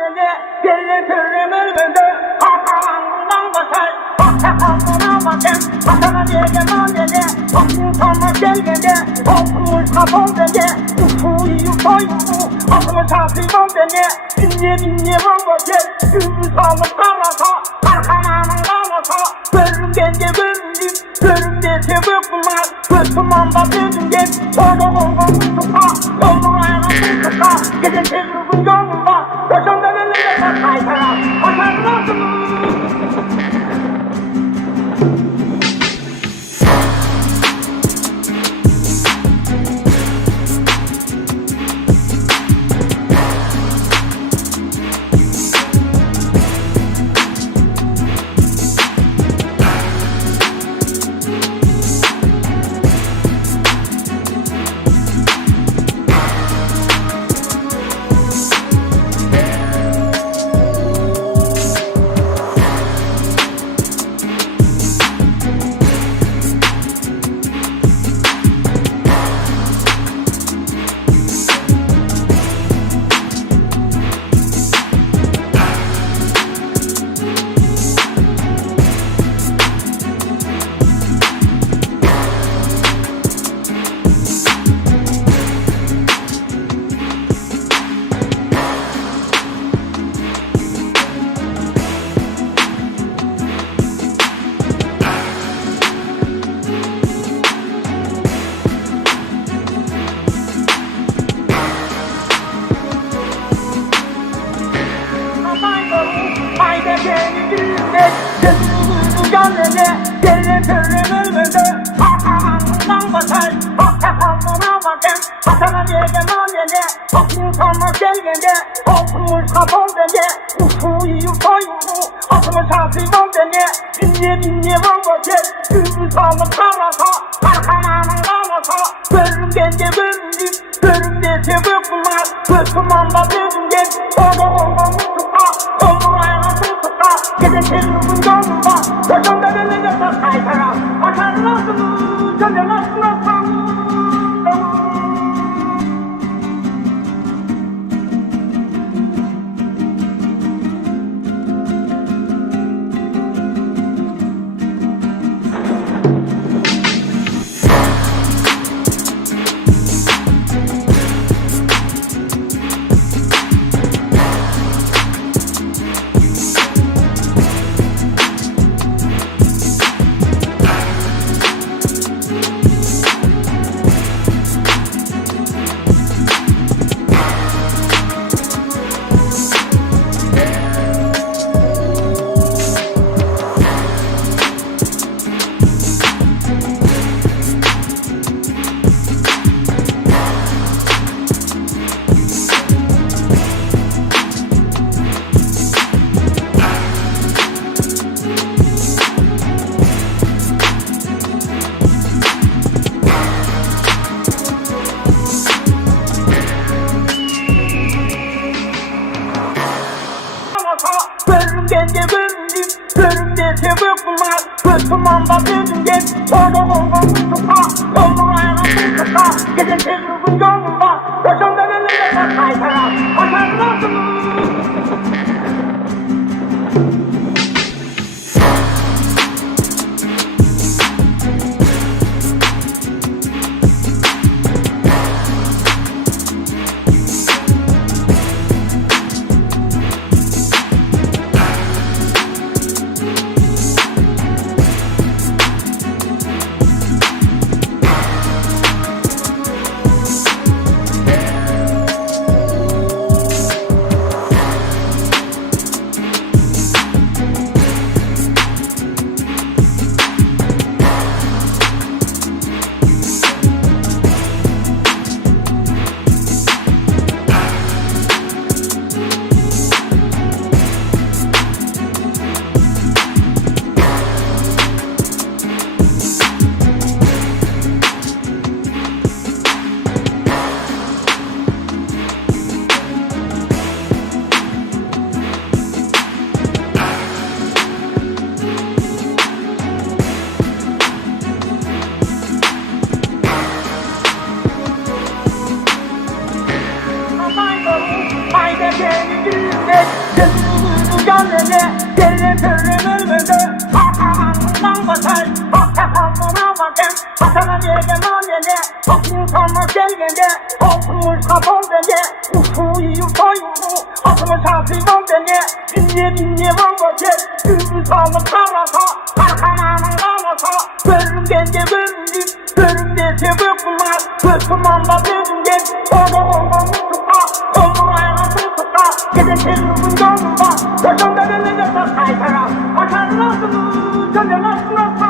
beni deli türüm ölmedi. Hakan'dan bakar, hakan'dan bakar. Hakan'a diyeceğim dedi, hakkın sana gelmedi. Okumuş kapol dedi, ufuyu koydu. Aklıma çarpıyım beni, dinle bakar. Gülü sağlık karata, hakan'dan bakar. Görüm kendi görümdüm, görüm dese bakılmaz. Gözüm anda dedim gel, orada tuta. Yolun ayağını tuta, gece tezgürün yolunda. Yaşamdan elinde bak kaytara, hakan'ın olsun. Haydi beni dinle, gözünü gönlüne, deli türüm ölmedi. Hakan'dan bakar, hakan'dan bakar. Hakan'a diyeceğim dedi, hakkın sana gelmedi. Okumuş kapol dedi, ufuyu koydu. Aklıma çarpıyım beni, dinle bakar. Gülü sağlık karata, hakan'dan bakar. Görüm kendi görümdüm, görüm dese bakılmaz. Gözüm anda dedim gel, orada tuta. Yolun ayağını tuta, gece tezgürün yolunda. Yaşamdan elinde bak kaytara, hakan'ın olsun. Canın olsun. Görüm kendi görümdüm, görüm dese bakılmaz. Gözüm anda dedim gel, orada tuta. Yolun ayağını tuta, gece tezgürün yolunda. Yaşamdan elinde bak kaytara, hakan'ın olsun. Deli pürümüzü Atamamdan basar Atamamdan Atana diyeceğim annene İnsanlar sevgende Altımız kapal beni Uçuğu yutayuru Atımı şartıyım beni Dinle vazgeçer Ünlü sağlık karata Arkamamın karata Bölüm bende bölümdüm Bölümde sebepler Müslümanla bölümden Onu tutar Onu ayağını tutar Gideceğimin yolunda Yaşamda benimle de kaytara Aşağılasın Canım aslında